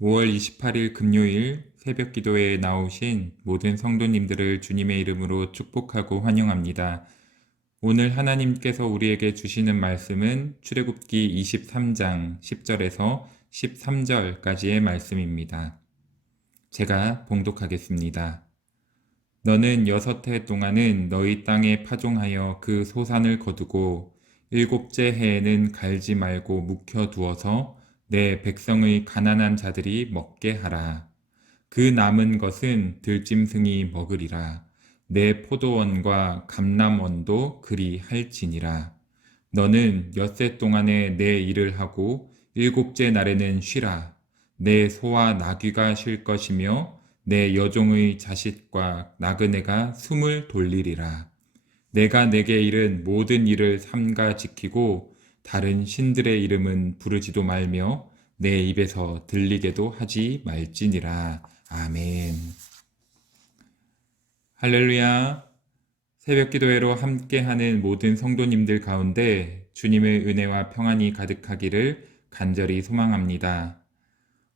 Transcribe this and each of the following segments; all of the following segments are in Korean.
5월 28일 금요일 새벽 기도회에 나오신 모든 성도님들을 주님의 이름으로 축복하고 환영합니다. 오늘 하나님께서 우리에게 주시는 말씀은 출애굽기 23장 10절에서 13절까지의 말씀입니다. 제가 봉독하겠습니다. 너는 6해 동안은 너희 땅에 파종하여 그 소산을 거두고 7째 해에는 갈지 말고 묵혀두어서 내 백성의 가난한 자들이 먹게 하라. 그 남은 것은 들짐승이 먹으리라. 내 포도원과 감람원도 그리 할지니라. 너는 6해 동안에 내 일을 하고 7째 날에는 쉬라. 내 소와 나귀가 쉴 것이며 내 여종의 자식과 나그네가 숨을 돌리리라. 내가 내게 이른 모든 일을 삼가 지키고 다른 신들의 이름은 부르지도 말며 내 입에서 들리게도 하지 말지니라. 아멘. 할렐루야. 새벽 기도회로 함께하는 모든 성도님들 가운데 주님의 은혜와 평안이 가득하기를 간절히 소망합니다.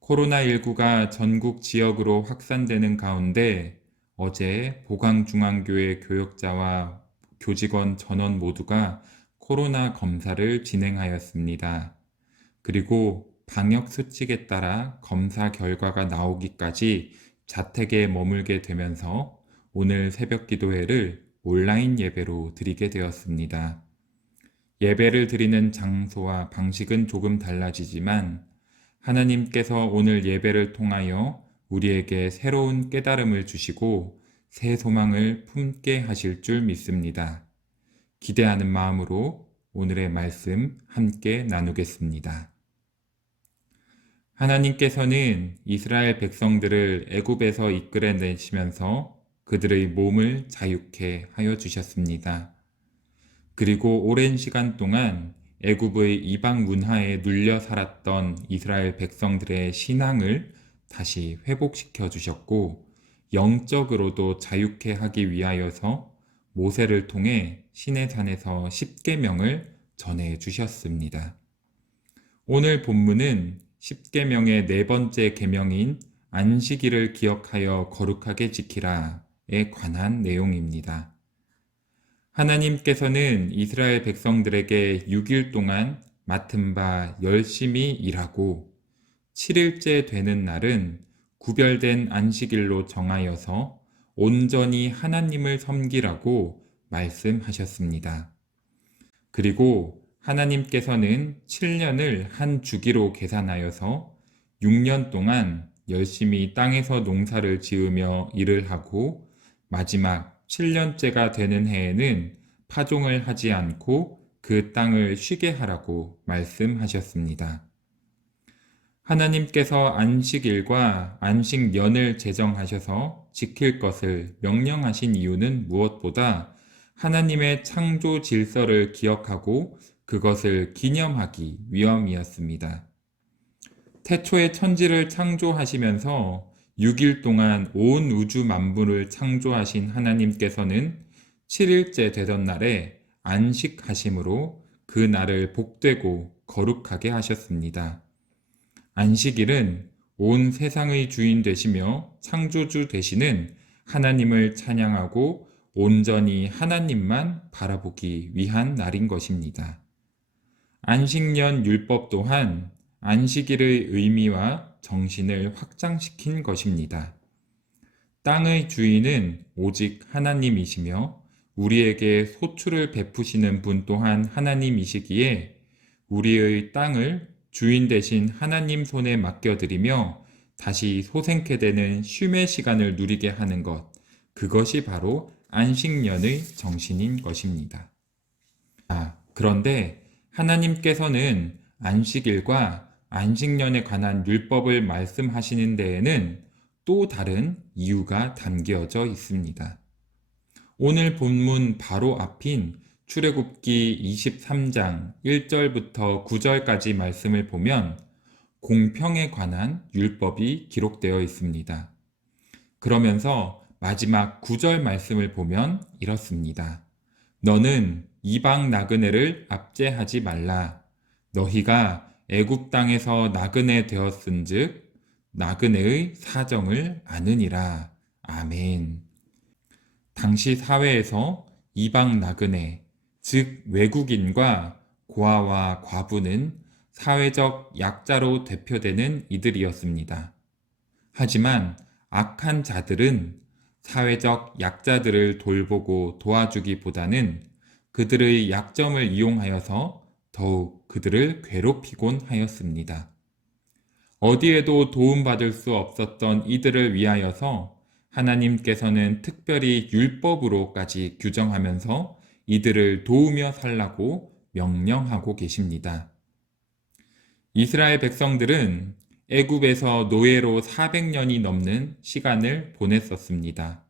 코로나19가 전국 지역으로 확산되는 가운데 어제 보강중앙교회 교역자와 교직원 전원 모두가 코로나 검사를 진행하였습니다. 그리고 방역수칙에 따라 검사 결과가 나오기까지 자택에 머물게 되면서 오늘 새벽 기도회를 온라인 예배로 드리게 되었습니다. 예배를 드리는 장소와 방식은 조금 달라지지만 하나님께서 오늘 예배를 통하여 우리에게 새로운 깨달음을 주시고 새 소망을 품게 하실 줄 믿습니다. 기대하는 마음으로 오늘의 말씀 함께 나누겠습니다. 하나님께서는 이스라엘 백성들을 애굽에서 이끌어내시면서 그들의 몸을 자유케 하여 주셨습니다. 그리고 오랜 시간 동안 애굽의 이방 문화에 눌려 살았던 이스라엘 백성들의 신앙을 다시 회복시켜 주셨고 영적으로도 자유케 하기 위하여서 모세를 통해 시내산에서 십계명을 전해 주셨습니다. 오늘 본문은 십계명의 네 번째 계명인 안식일을 기억하여 거룩하게 지키라에 관한 내용입니다. 하나님께서는 이스라엘 백성들에게 6일 동안 맡은 바 열심히 일하고 7일째 되는 날은 구별된 안식일로 정하여서 온전히 하나님을 섬기라고 말씀하셨습니다. 그리고 하나님께서는 7년을 한 주기로 계산하여서 6년 동안 열심히 땅에서 농사를 지으며 일을 하고 마지막 7년째가 되는 해에는 파종을 하지 않고 그 땅을 쉬게 하라고 말씀하셨습니다. 하나님께서 안식일과 안식년을 제정하셔서 지킬 것을 명령하신 이유는 무엇보다 하나님의 창조 질서를 기억하고 그것을 기념하기 위함이었습니다. 태초에 천지를 창조하시면서 6일 동안 온 우주 만물을 창조하신 하나님께서는 7일째 되던 날에 안식하심으로 그 날을 복되고 거룩하게 하셨습니다. 안식일은 온 세상의 주인 되시며 창조주 되시는 하나님을 찬양하고 온전히 하나님만 바라보기 위한 날인 것입니다. 안식년 율법 또한 안식일의 의미와 정신을 확장시킨 것입니다. 땅의 주인은 오직 하나님이시며 우리에게 소출을 베푸시는 분 또한 하나님이시기에 우리의 땅을 주인 되신 하나님 손에 맡겨드리며 다시 소생케 되는 쉼의 시간을 누리게 하는 것, 그것이 바로 안식년의 정신인 것입니다. 그런데 하나님께서는 안식일과 안식년에 관한 율법을 말씀하시는 데에는 또 다른 이유가 담겨져 있습니다. 오늘 본문 바로 앞인 출애굽기 23장 1절부터 9절까지 말씀을 보면 공평에 관한 율법이 기록되어 있습니다. 그러면서 마지막 9절 말씀을 보면 이렇습니다. 너는 이방 나그네를 압제하지 말라. 너희가 애굽 땅에서 나그네 되었은즉 나그네의 사정을 아느니라. 아멘. 당시 사회에서 이방 나그네, 즉 외국인과 고아와 과부는 사회적 약자로 대표되는 이들이었습니다. 하지만 악한 자들은 사회적 약자들을 돌보고 도와주기보다는 그들의 약점을 이용하여서 더욱 그들을 괴롭히곤 하였습니다. 어디에도 도움받을 수 없었던 이들을 위하여서 하나님께서는 특별히 율법으로까지 규정하면서 이들을 도우며 살라고 명령하고 계십니다. 이스라엘 백성들은 애굽에서 노예로 400년이 넘는 시간을 보냈었습니다.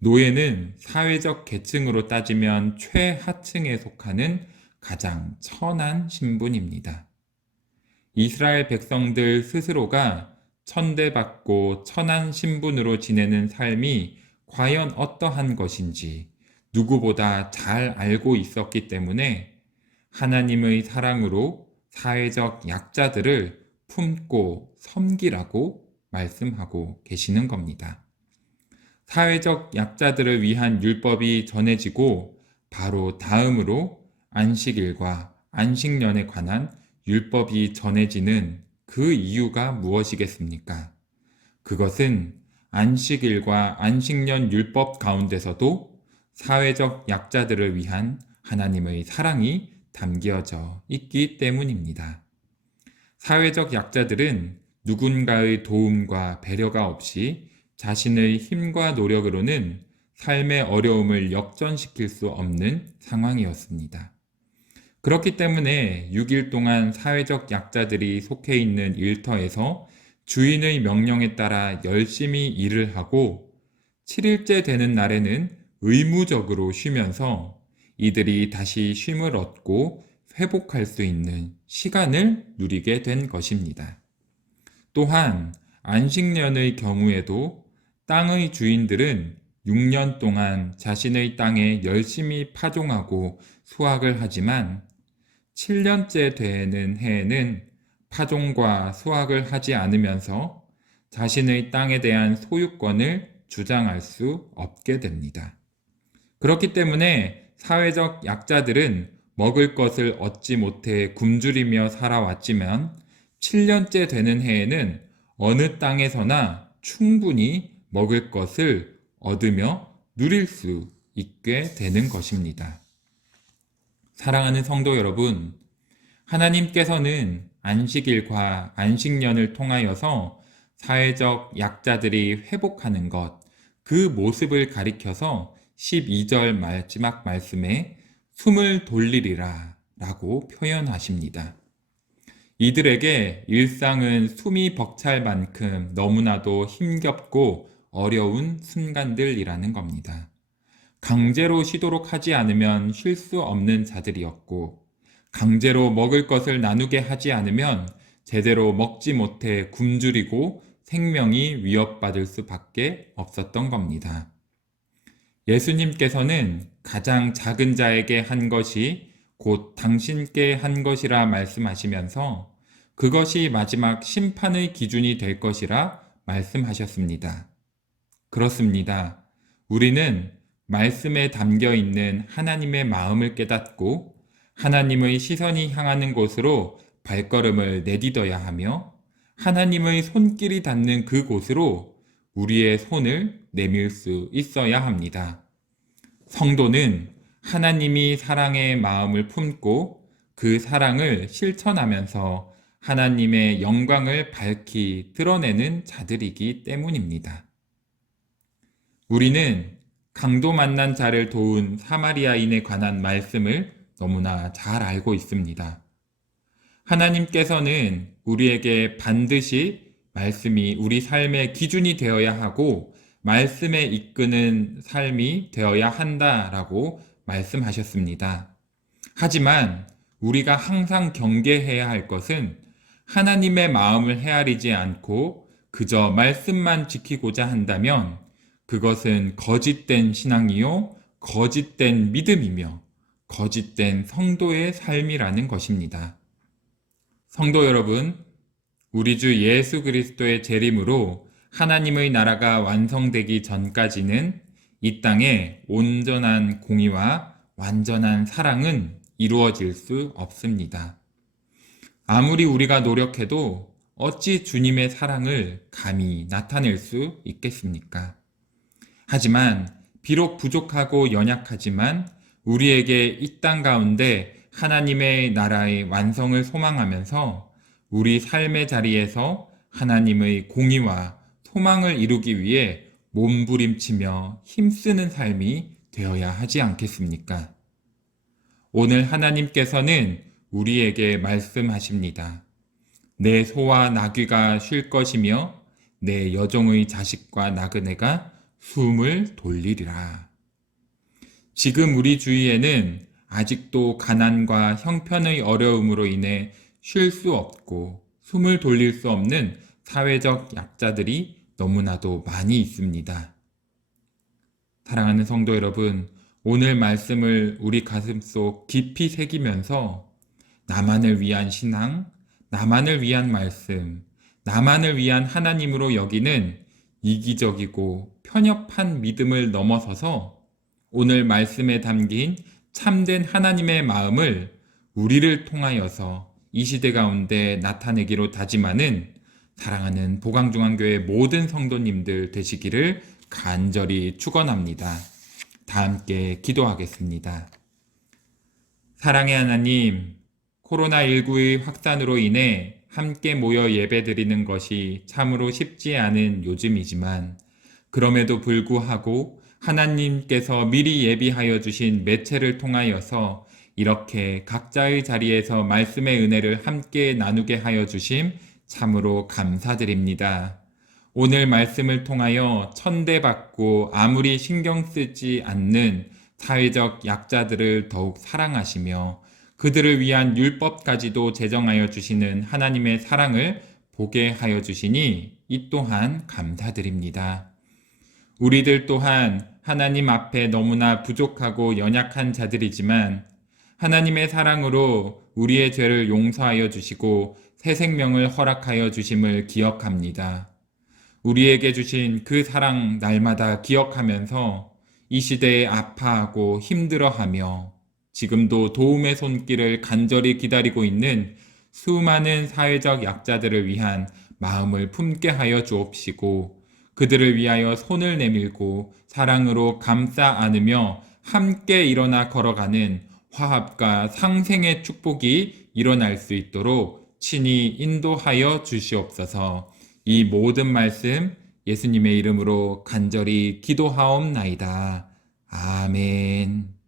노예는 사회적 계층으로 따지면 최하층에 속하는 가장 천한 신분입니다. 이스라엘 백성들 스스로가 천대받고 천한 신분으로 지내는 삶이 과연 어떠한 것인지 누구보다 잘 알고 있었기 때문에 하나님의 사랑으로 사회적 약자들을 품고 섬기라고 말씀하고 계시는 겁니다. 사회적 약자들을 위한 율법이 전해지고 바로 다음으로 안식일과 안식년에 관한 율법이 전해지는 그 이유가 무엇이겠습니까? 그것은 안식일과 안식년 율법 가운데서도 사회적 약자들을 위한 하나님의 사랑이 담겨져 있기 때문입니다. 사회적 약자들은 누군가의 도움과 배려가 없이 자신의 힘과 노력으로는 삶의 어려움을 역전시킬 수 없는 상황이었습니다. 그렇기 때문에 6일 동안 사회적 약자들이 속해 있는 일터에서 주인의 명령에 따라 열심히 일을 하고 7일째 되는 날에는 의무적으로 쉬면서 이들이 다시 쉼을 얻고 회복할 수 있는 시간을 누리게 된 것입니다. 또한 안식년의 경우에도 땅의 주인들은 6년 동안 자신의 땅에 열심히 파종하고 수확을 하지만 7년째 되는 해에는 파종과 수확을 하지 않으면서 자신의 땅에 대한 소유권을 주장할 수 없게 됩니다. 그렇기 때문에 사회적 약자들은 먹을 것을 얻지 못해 굶주리며 살아왔지만 7년째 되는 해에는 어느 땅에서나 충분히 먹을 것을 얻으며 누릴 수 있게 되는 것입니다. 사랑하는 성도 여러분, 하나님께서는 안식일과 안식년을 통하여서 사회적 약자들이 회복하는 것, 그 모습을 가리켜서 12절 마지막 말씀에 숨을 돌리리라 라고 표현하십니다. 이들에게 일상은 숨이 벅찰 만큼 너무나도 힘겹고 어려운 순간들이라는 겁니다. 강제로 쉬도록 하지 않으면 쉴 수 없는 자들이었고, 강제로 먹을 것을 나누게 하지 않으면 제대로 먹지 못해 굶주리고 생명이 위협받을 수밖에 없었던 겁니다. 예수님께서는 가장 작은 자에게 한 것이 곧 당신께 한 것이라 말씀하시면서 그것이 마지막 심판의 기준이 될 것이라 말씀하셨습니다. 그렇습니다. 우리는 말씀에 담겨 있는 하나님의 마음을 깨닫고 하나님의 시선이 향하는 곳으로 발걸음을 내딛어야 하며 하나님의 손길이 닿는 그곳으로 우리의 손을 내밀 수 있어야 합니다. 성도는 하나님이 사랑의 마음을 품고 그 사랑을 실천하면서 하나님의 영광을 밝히 드러내는 자들이기 때문입니다. 우리는 강도 만난 자를 도운 사마리아인에 관한 말씀을 너무나 잘 알고 있습니다. 하나님께서는 우리에게 반드시 말씀이 우리 삶의 기준이 되어야 하고 말씀에 이끄는 삶이 되어야 한다라고 말씀하셨습니다. 하지만 우리가 항상 경계해야 할 것은 하나님의 마음을 헤아리지 않고 그저 말씀만 지키고자 한다면 그것은 거짓된 신앙이요, 거짓된 믿음이며 거짓된 성도의 삶이라는 것입니다. 성도 여러분, 우리 주 예수 그리스도의 재림으로 하나님의 나라가 완성되기 전까지는 이 땅에 온전한 공의와 완전한 사랑은 이루어질 수 없습니다. 아무리 우리가 노력해도 어찌 주님의 사랑을 감히 나타낼 수 있겠습니까? 하지만 비록 부족하고 연약하지만 우리에게 이 땅 가운데 하나님의 나라의 완성을 소망하면서 우리 삶의 자리에서 하나님의 공의와 소망을 이루기 위해 몸부림치며 힘쓰는 삶이 되어야 하지 않겠습니까? 오늘 하나님께서는 우리에게 말씀하십니다. 내 소와 나귀가 쉴 것이며 내 여종의 자식과 나그네가 숨을 돌리리라. 지금 우리 주위에는 아직도 가난과 형편의 어려움으로 인해 쉴 수 없고 숨을 돌릴 수 없는 사회적 약자들이 너무나도 많이 있습니다. 사랑하는 성도 여러분, 오늘 말씀을 우리 가슴속 깊이 새기면서 나만을 위한 신앙, 나만을 위한 말씀, 나만을 위한 하나님으로 여기는 이기적이고 편협한 믿음을 넘어서서 오늘 말씀에 담긴 참된 하나님의 마음을 우리를 통하여서 이 시대 가운데 나타내기로 다짐하는 사랑하는 보강중앙교회 모든 성도님들 되시기를 간절히 축원합니다. 다 함께 기도하겠습니다. 사랑의 하나님, 코로나19의 확산으로 인해 함께 모여 예배드리는 것이 참으로 쉽지 않은 요즘이지만 그럼에도 불구하고 하나님께서 미리 예비하여 주신 매체를 통하여서 이렇게 각자의 자리에서 말씀의 은혜를 함께 나누게 하여 주심 참으로 감사드립니다. 오늘 말씀을 통하여 천대받고 아무리 신경 쓰지 않는 사회적 약자들을 더욱 사랑하시며 그들을 위한 율법까지도 제정하여 주시는 하나님의 사랑을 보게 하여 주시니 이 또한 감사드립니다. 우리들 또한 하나님 앞에 너무나 부족하고 연약한 자들이지만 하나님의 사랑으로 우리의 죄를 용서하여 주시고 새 생명을 허락하여 주심을 기억합니다. 우리에게 주신 그 사랑 날마다 기억하면서 이 시대에 아파하고 힘들어하며 지금도 도움의 손길을 간절히 기다리고 있는 수많은 사회적 약자들을 위한 마음을 품게 하여 주옵시고 그들을 위하여 손을 내밀고 사랑으로 감싸 안으며 함께 일어나 걸어가는 화합과 상생의 축복이 일어날 수 있도록 친히 인도하여 주시옵소서. 이 모든 말씀 예수님의 이름으로 간절히 기도하옵나이다. 아멘.